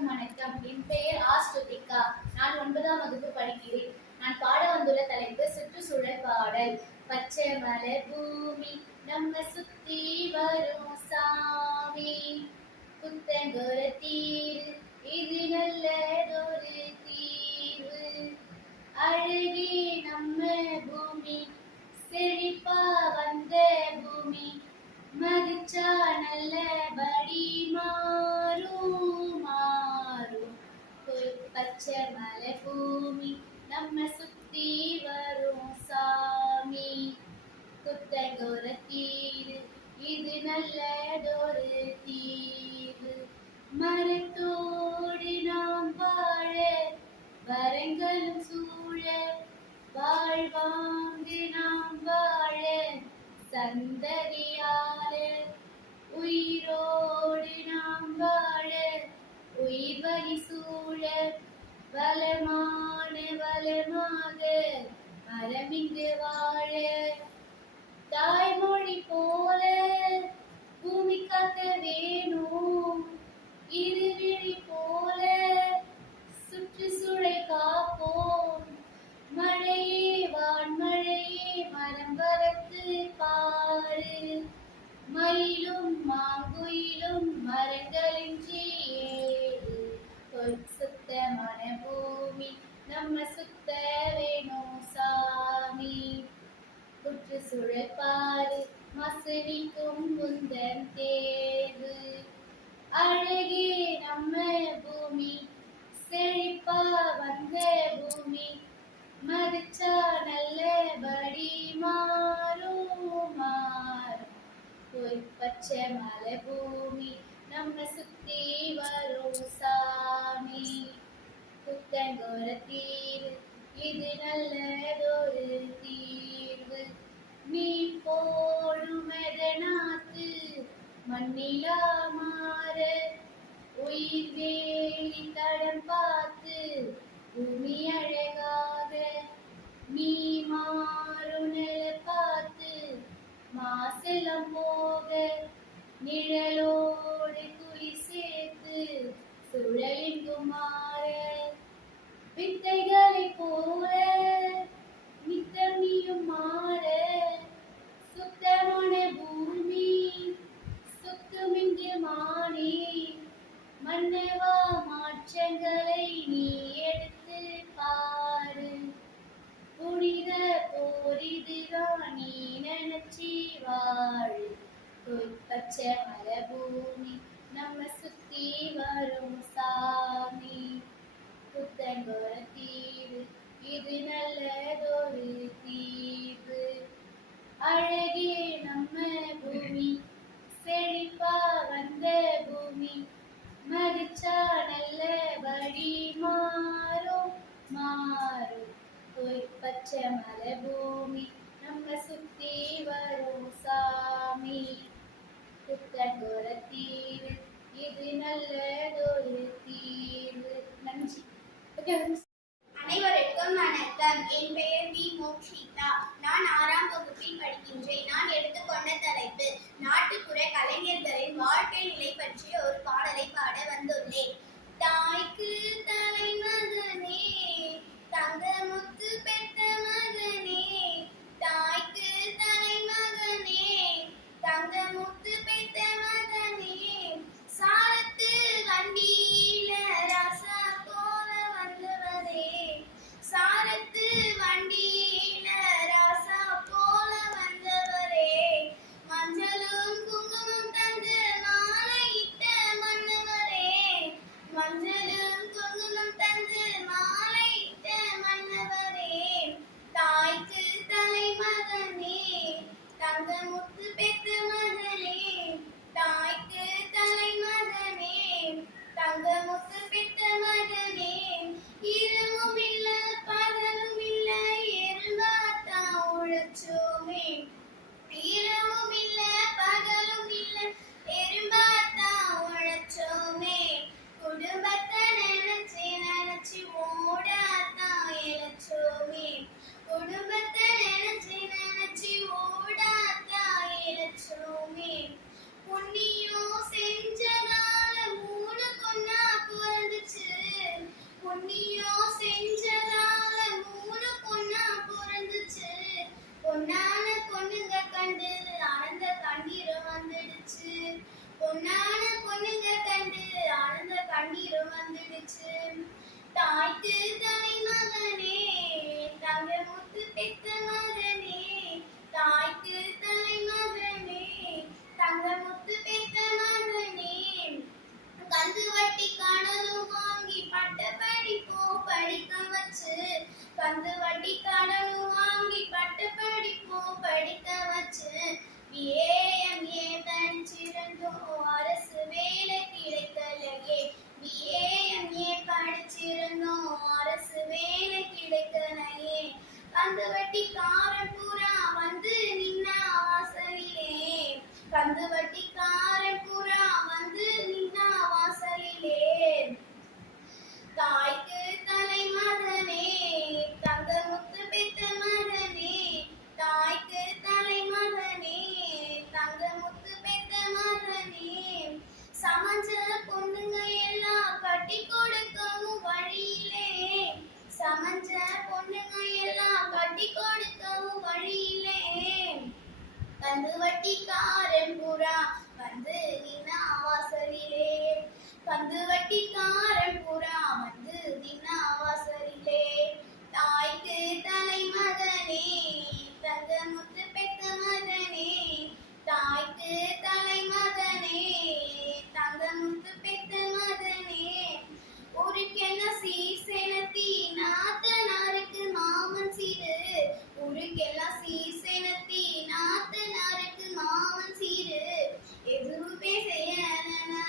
அனைவருக்கும் வணக்கம். என் பெயர் ஆஸ்ருதிகா. நான் 9ஆம் வகுப்பு படிக்கிறேன். நான் பாட வந்துள்ள தலைப்பு சுற்றுச்சூழல் பாடல். பச்சை மலர் பூமி நம்ம சுத்தி வரும் சாமி, புத்தங்கொரு தீரு இது நல்லதொரு தீர்வு. அழகே நம்ம பூமி, செழிப்பா வந்த பூமி, மதிச்சா நல்லபடி மாறும் மாறும். பச்சை மலை பூமி நம்ம சுத்தி வரும் சாமி, குத்தங்கொர தீரு இது நல்லதொரு தீர்வு. மரத்தோடு நாம் வாழ வரங்களும் சூழ, வாழ்வாங்கு நாம் வாழ சந்ததியாளர், உயிரோடு நாம் வாழ உயிர் வழி சூழ, வளமான வளமாக மரமிங்கு வாழ. தாய்மொழி போல பூமி காக்க வேணும், இருவிழி போல சுற்றுச்சூழல் காப்போம். மழையே வான்மழையே மரம் வளர்த்து பாரு, மயிலும் மாங்குயிலும் மரங்களின்றி ஏறு. சுத்தமான பூமி நம்ம சுத்த வேணும் சாமி, சுற்றுச்சூழல் பாரு மசனிக்கும் முந்தன் தேர்வு. அழகே நம்ம பூமி, செழிப்பா வந்த பூமி, மதிச்சா நல்லபடி மாறும் மாறும். பச்சை மலை பூமி நம்ம சுத்தி வரும் சாமி, புத்தங்கொர தீரு இது நல்லதொரு தீர்வு. நீ போடும் நாத்து மண்ணிலா மாற, உயிர் வேலி தடம் பார்த்து பூமி அழகாக, நீ மாறும் நில பார்த்து மாசெல்லாம் போக, நிழலோடு குழி சேர்த்து சுழலிங்கும் மாற. வித்தைகளை போல நித்தம் நீயும் மாற, சுத்தமான பூமி சுத்துமிங்கு மாறி, மன்னவா மாற்றங்களை நீ எடுத்து பாரு. புனித போரிதுதான் நீ நினைச்சி வாழு. பச்சை மலை பூமி நம்ம சுத்தி வரும் சாமி, புத்தங்கொர தீரு இது நல்லதொரு தீர்வு. அழகே நம்ம பூமி, செழிப்பா வந்த பூமி, மதிச்சா நல்லபடி மாறும் மாறும். பச்சை மலை பூமி நம்ம சுத்தி வரும் சாமி, புத்தங்கொர தீரு இது நல்லதொரு தீர்வு. நன்றி. அனைவருக்கும் வணக்கம். என் பெயர் வி மோக்ஷிதா. நான் 6ஆம் வகுப்பில் படிக்கின்றேன். நான் எடுத்துக்கொண்ட தலைப்பு நாட்டுப்புற கலைஞர்களின் வாழ்க்கை நிலை பற்றிய ஒரு பாடலை பாட வந்துள்ளேன். தாய்க்கு தலைமகனே, தங்கமுத்து பெற்ற மகனே, தாய்க்கு தலைமகனே, தங்கமுத்து பெற்ற மகனே, சாரத்து வண்டியில ராசா போல வந்தவரே, சாரத்து வண்டியில ராசா போல வந்தவரே, மஞ்சளும் குங்குமம் தந்து மாலையிட்ட மன்னவரே, மஞ்சளும் குங்குமம் தந்து மாலையிட்ட மன்னவரே, தாய்க்கு தலைமகனே, தங்கமுத்து பெற்ற மகனே, தாய்க்கு தலைமகனே, தங்கமுத்து பெற்ற மகனே, இரவும் இல்ல பகலும் இல்ல எருமாத்தா உழைச்சோமே, இரவும் இல்ல பகலும் இல்ல எருமாத்தா உழைச்சோமே, குடும்பத்தை நினைச்சு நினைச்சு ஓடாத்தா இழைச்சோமே, குடும்பத்தை நினைச்சு நினைச்சு ஓடாத்தா இழைச்சோமே, புண்ணியம் செஞ்சதால மூணு கொன்னா பிறந்த தாய்க்கு தலைமகனே தங்கமுத்து பெத்த மகனே தாய்க்கு தலைமகனே தங்கமுத்து பெத்த மகனே கந்து வட்டி கடனும் வாங்கி பட்ட படிப்போ படிக்க வச்சு கந்து வட்டி கடனும் வாங்கி பட்ட படிப்போ படிக்க வச்சு BAMA படிச்சிருந்தோம் அரசு வேலை கிடைக்கலையே BAMA படிச்சிருந்தோம் அரசு வேலை கிடைக்கலையே கந்து வட்டி காரன் பூரா வந்து நின்னா வாசலிலே கந்து வட்டி காரன் பூரா வந்து நின்னா வாசலிலே தாய்க்கு தலைமகனே தங்கமுத்து பெத்த மகனே தாய்க்கு தலைமகனே தங்கமுத்து பெத்த மகனே சமஞ்ச பொண்ணுங்க எல்லாம் கட்டி கொடுக்கவும் வழியிலே சமஞ்ச பொண்ணுங்க எல்லாம் கட்டி கொடுக்கவும் வழியிலே கந்து வட்டிக்காரன் புறா வந்து நின்னா வாசலிலே கந்து வட்டிக்காரன் புறா வந்து நின்னா வாசலிலே தாய்க்கு தலைமகனே தங்கமுத்து பெத்த மகனே தாய்க்கு தலைமகனே தங்கமுத்து பெத்த மகனே ஊருக்கெல்லாம் சீர் செலுத்தி நாத்தனாருக்கு மாமன் சீரு ஊருக்கெல்லாம் சீர் செலுத்தி நாத்தனாருக்கு மாமன் சீரு எதுவுமே செய்யலனா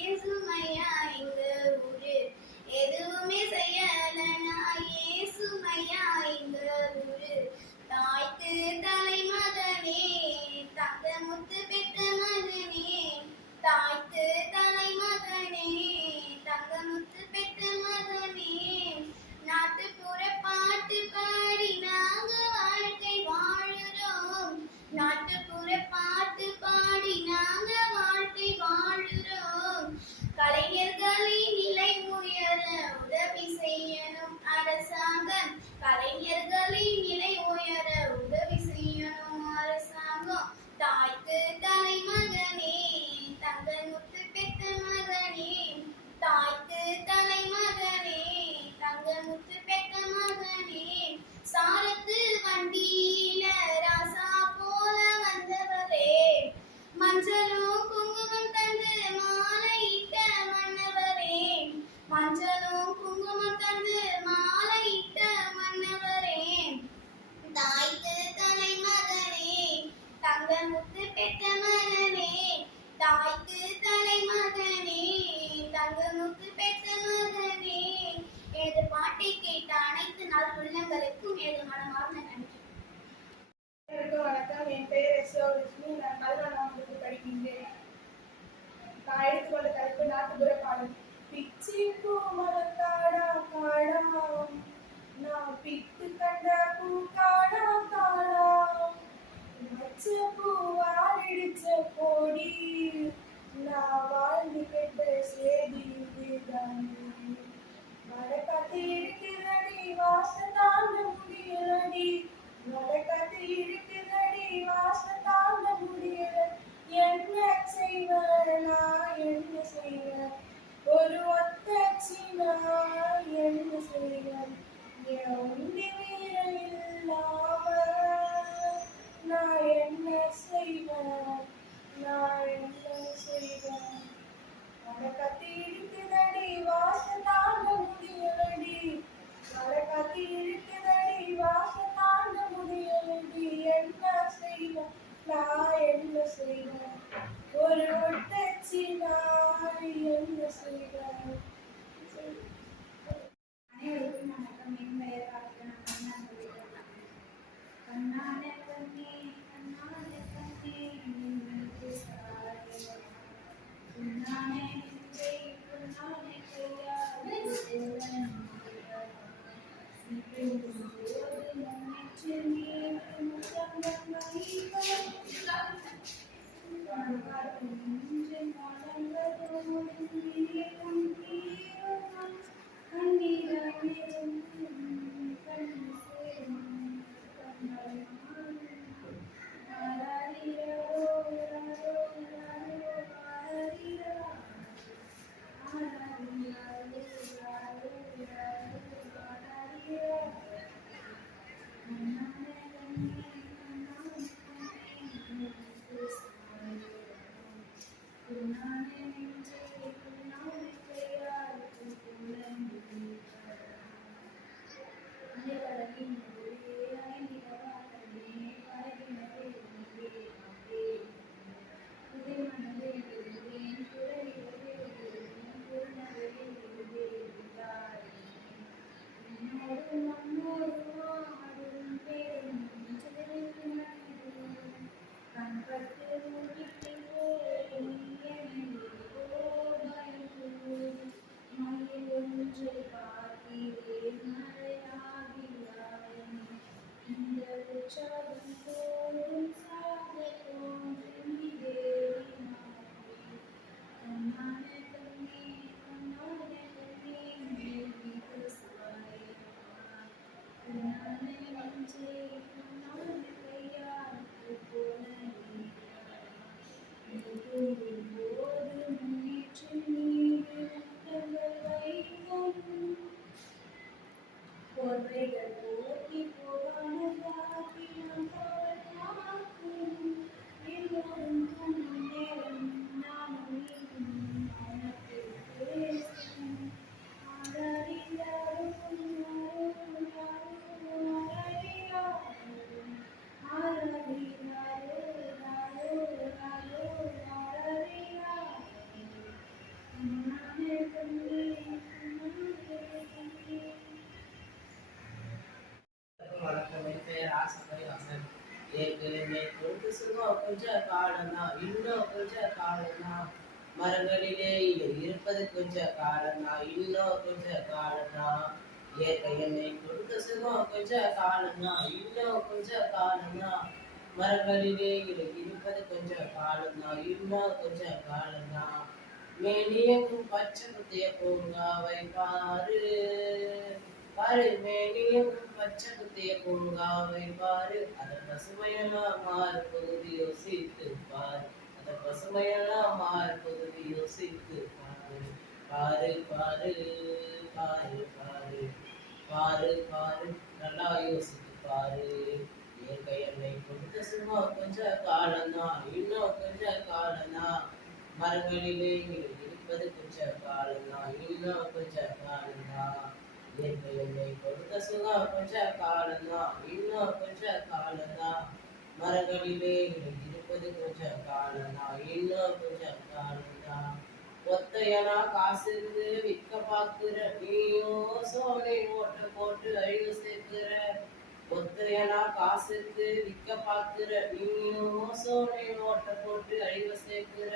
ஏசுமையா எங்க ஊரு எதுவுமே செய்யலனா ஏசுமையா எங்க ஊரு தாய்க்கு தலைமகனே தங்கமுத்து பெத்த மகனே தாய்க்கு தலைமகனே தங்கமுத்து பெத்த மகனே நாட்டுப்புற பாட்டு பாடி நாங்க வாழ்க்கை வாழுறோம் நாட்டுப்புற பாட்டு பாடி நாங்க வாழ்க்கை வாழுறோம் கலைஞர்களின் நிலை உயர உதவி செய்யணும் அரசாங்கம் கலைஞர்களின் நிலை உயர உதவி செய்யணும் அரசாங்கம் தாய்க்கு தலைமகனே தங்கமுத்து பெத்த மகனே தாய்க்கு தலைமகனே தங்கமுத்து பெத்த மகனே சாரத்து வண்டியில ராசா போல வந்தவரே மஞ்சளும் குங்குமம் தந்து மாலையிட்ட மன்னவரே மஞ்சளும் குங்குமம் தந்து மாலையிட்ட மன்னவரே தாய்க்கு தலைமகனே தங்கமுத்து பெத்த மகனே தாய்க்கு தலைமகனே தங்கமுத்து பெத்த மகனே எனது பாட்டை கேட்ட அனைத்து நாள் உள்ளங்களுக்கும் எனது மனமார்ந்த நன்றி. வணக்கம். என் பெயர் லட்சுமி. நான் 11ஆம் வகுப்பு படிக்கின்றேன். நான் எடுத்துக்கொண்ட தலைப்பு நாட்டுப்புற பாடல். பிச்சி பூ மரத்தாடா காடா நான் பித்து கண்ட பூ காடா காடா மச்ச பூ வாடிச்ச கோடி நான் வாழ்ந்து கெட்ட சேதி இதுதாண்டி மரக்காத்து இருக்கிறடி வாசம் தாண்ட முடியலடி மரக்காத்து இருக்கிறடி வாசம் தாண்ட முடியல என்ன செய்வேன் நான் என்ன செய்வேன் ஒரு ஒத்தச்சி நான் என்ன செய்வேன் என் உண்டி வீர இல்லாம நான் என்ன செய்வேன் நான் என்ன செய்வேன் மரக்காத்து இருக்குதடி வாசம் தாண்ட முடியலடி மரக்காத்து இருக்குதடி வாசம் தாண்ட முடியலடி என்ன செய்வேன் நான் என்ன செய்வேன் ஒரு ஒட்டச்சி நான் என்ன செய்வேன். அனைவருக்கும் வணக்கம். என் பெயர் கார்த்திகா. கண்ணான கண்ணே கண்ணான கண்ணே நின்று சாரே உன்னானே நின்றே உன்னானே கையாலே ஏற்கனவே கொடுத்து சுகம் கொஞ்ச காலம்தான், இன்னும் கொஞ்ச காலம்தான். மரங்களிலே இலை இருப்பது கொஞ்ச காலம்தான், இன்னும் கொஞ்ச காலம்தான். இயற்கை என்னை கொடுத்த சுகம் கொஞ்ச காலம்தான், இன்னும் கொஞ்ச காலம்தான். மரங்களிலே இலை இருப்பது கொஞ்ச காலம்தான், இன்னும் கொஞ்ச காலம்தான். மேனியக்கும் பச்சை குத்திய பூங்காவை பாரு பாரு, மேனியக்கும் பச்சை குத்திய பூங்காவை பாரு. அதன் பசுமையெல்லாம் மாறுபகுதி யோசித்து பாரு, அதன் பசுமையெல்லாம் மாறுபகுதி யோசித்து பாரு. பாரு பாரு பாரு பாரு பாரு பாரு, நல்லா யோசித்து பாரு. இயற்கை என்னை கொடுத்த சும்மா கொஞ்ச காலம்தான், இன்னும் கொஞ்ச காலம்தான். மரங்களிலே இருப்பது கொஞ்ச காலம்தான், இன்னும் கொஞ்ச காலம்தான். இயற்கை என்னை கொடுத்த சுகம் கொஞ்ச காலம்தான், இன்னும் கொஞ்ச காலம்தான். மரங்களிலே இருப்பது கொஞ்ச காலம்தான், இன்னும் கொஞ்ச காலம்தான். ஒத்தையனா காசு இருந்து விற்க பாக்குற நீயும் சோலை ஓட்ட போட்டு அழிவு சேர்க்கிற. ஒத்தையனா காசு இருந்து விற்க பாக்குற நீயும் சோலை ஓட்ட போட்டு அழிவு சேர்க்கிற.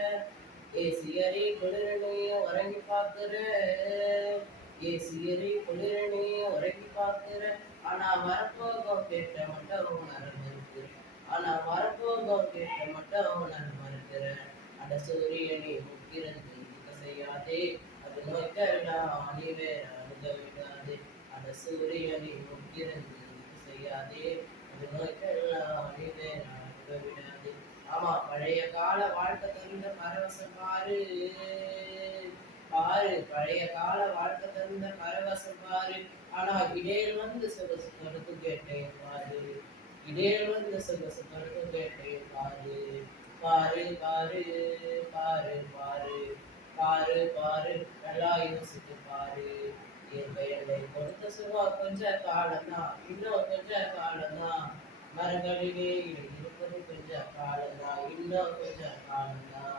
ஏசியரை குளிரனையும் உறங்கி பாக்குற, ஏசியரை குளிரனையும் உறங்கி பாக்குற. ஆனா வரப்போகம் கேட்ட மட்டும் உணர மறுக்கிற, ஆனா வரப்போகம் கேட்ட மட்டும் உணர மறுக்கிற. அட சூரியனை முக்கிறது செய்யாதே, அது நோய்க்கெல்லாம் நீ வேற அணுக விடாதே. அட சூரியனை முக்கிறது செய்யாதே, அது நோய்க்கெல்லாம் நீ வேற அணுக விடாதே. ஆமா, பழைய கால வாழ்க்கை தருந்த பரவசம் பாரு பாரு, பழைய கால வாழ்க்கை தருந்த பரவசம் பாரு. ஆனா இடையில் வந்து சொகசு கடுத்து கேட்டேன் பாரு, இடையில் வந்து சொகசு கடுத்து கேட்டேன் பாரு. பாரு பாரு பாரு பாரு பாரு பாரு, நல்லா யோசித்து பாரு. இயற்கை என்னை கொடுத்த சுகம் கொஞ்ச காலம்தான், இன்னும் கொஞ்ச காலம்தான். மரங்களிலே இருப்பது கொஞ்ச காலம்தான், இன்னும் கொஞ்ச காலம்தான்.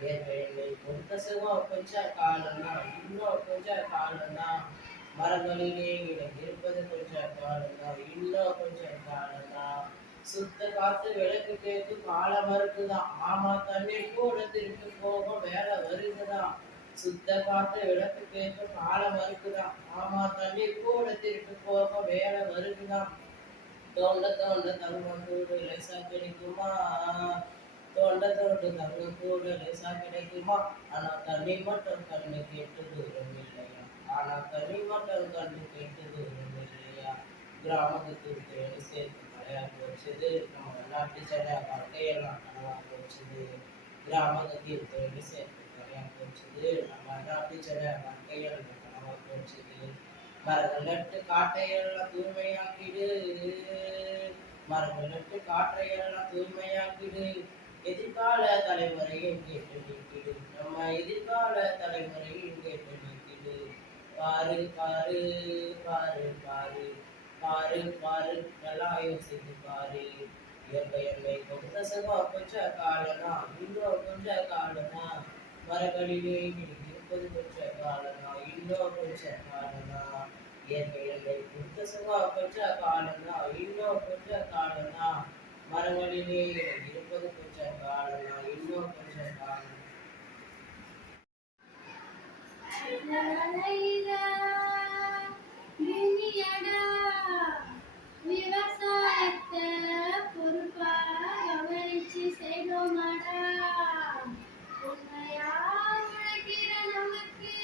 இயற்கை என்னை கொடுத்த சுகம் கொஞ்ச காலம்தான், இன்னும் கொஞ்ச காலம்தான். மரங்களிலே இருப்பது கொஞ்ச காலம்தான், இன்னும் கொஞ்ச காலம்தான். சுத்த காத்து விளக்கு கேட்டு கால மறுக்குதான், ஆமா தண்ணீர் கூட திருப்பி போக வேலை வருகுதான். சுத்த காத்து விளக்கு கேட்டு கால மறுக்குதான், ஆமா தண்ணீர் கூட திருப்பி போக வேலை வருகுதான். தோண்ட தோண்ட தங்கம் கூட லேசா கிடைக்குமா, தோண்ட தோண்ட தங்கம் கூட லேசா கிடைக்குமா. ஆனா தண்ணி மட்டும் கண்ணு கேட்டு தூரம் இல்லையா, ஆனா தண்ணி மட்டும் கண்ணு கேட்டு தூரம் இல்லையா. கிராமத்துக்கு தேடி சேர்த்து மழையா போச்சுது, நம்ம நாட்டு செட வாழ்க்கையெல்லாம் கனவா போச்சுது. கிராமத்தில் தேடி சேர்த்து மழையா போச்சுது, நம்ம நாட்டு செட வாழ்க்கையெல்லாம் கனவா போச்சுது. மரங்கள் நட்டு காட்டையெல்லாம் தூய்மையாக்கிடு, மரங்கள் நட்டு காற்றையெல்லாம் தூய்மையாக்கிடு. எதிர்கால தலைமுறையும் கேட்டு நீக்கிடு, நம்ம எதிர்கால தலைமுறையும் கேட்டு நீக்கிடு. பாரு பாரு பாரு பாரு பாரு பாரு, நல்லா யோசித்து பாரு. இயற்கை என்னை கொடுத்த சுகம் கொஞ்ச காலம்தான், இன்னும் கொஞ்ச காலம்தான். மரங்களிலே இருப்பது கொஞ்ச காலம்தான், இன்னும் கொஞ்ச காலம்தான். இயற்கை என்னை கொடுத்த சுகம் கொஞ்ச காலம்தான், இன்னும் கொஞ்ச காலம்தான். மரங்களிலே இருப்பது கொஞ்ச காலம்தான், இன்னும் கொஞ்ச காலம். விவசாயத்தை பொறுப்பா கவனிச்சு செய்தோமாடா. உண்மையா உழைக்கிற நமக்கு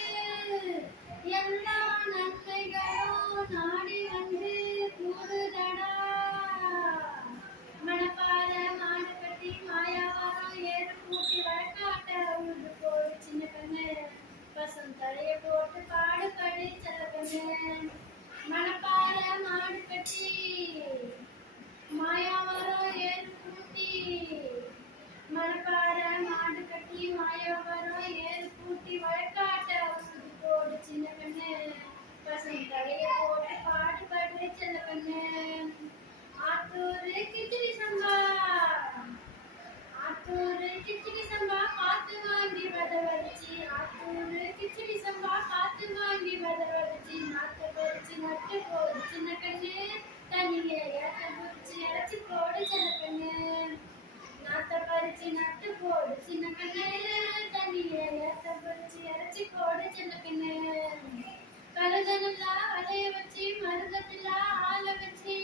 எல்லா நன்மைகளும் நாடி வந்து கூடுதடா. மணப்பாற மாடு கட்டி மாயாவாரம் ஏறு கூட்டி வழக்காட்ட உழுது போய் சின்ன கண்ணு பசம் தலைய போட்டு பாடு கருதெல்லாம் அலைய வச்சு மருதத்தெல்லாம் ஆள வச்சு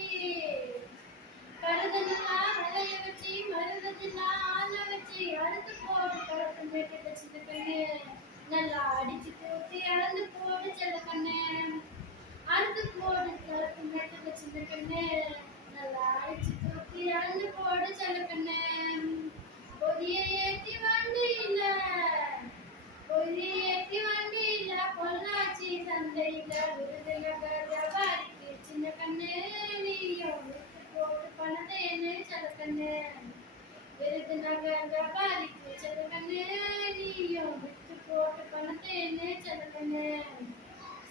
கருதெல்லாம் அலைய வச்சு மருதத்தெல்லாம் ஆள வச்சு அறுத்து போட்டு கலப்பு மேட்டு சின்ன கண்ணு நல்லா அடிச்சு தூத்தி அளந்து போடு செல்ல கண்ணு அறுத்து போடு கலப்பு மேட்டு சின்ன கண்ணு நல்லா அடிச்சு தூத்தி அளந்து போடு செல்ல கண்ணு பொதியை ஏத்தி வண்டியில பொள்ளாச்சி சந்தையில விருதுநகர்வாரிக்கு சின்ன கண்ணு நீயும் விட்டு போட்டு பணத்தை என்ன செல்ல கண்ணு விருதுநகர்வாரிக்கு செல்ல கண்ணு நீயும் விட்டு போட்டு பணத்தை என்ன செல்ல கண்ணு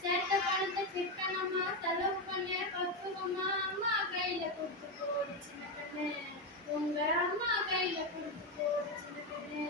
சேர்த்த பணத்தை சிக்கனமா செலவு பண்ண பக்குவமா அம்மா கையில கொடுத்து போடு சின்ன கண்ணு உங்க அம்மா கையில கொடுத்து போடு சின்ன கண்ணு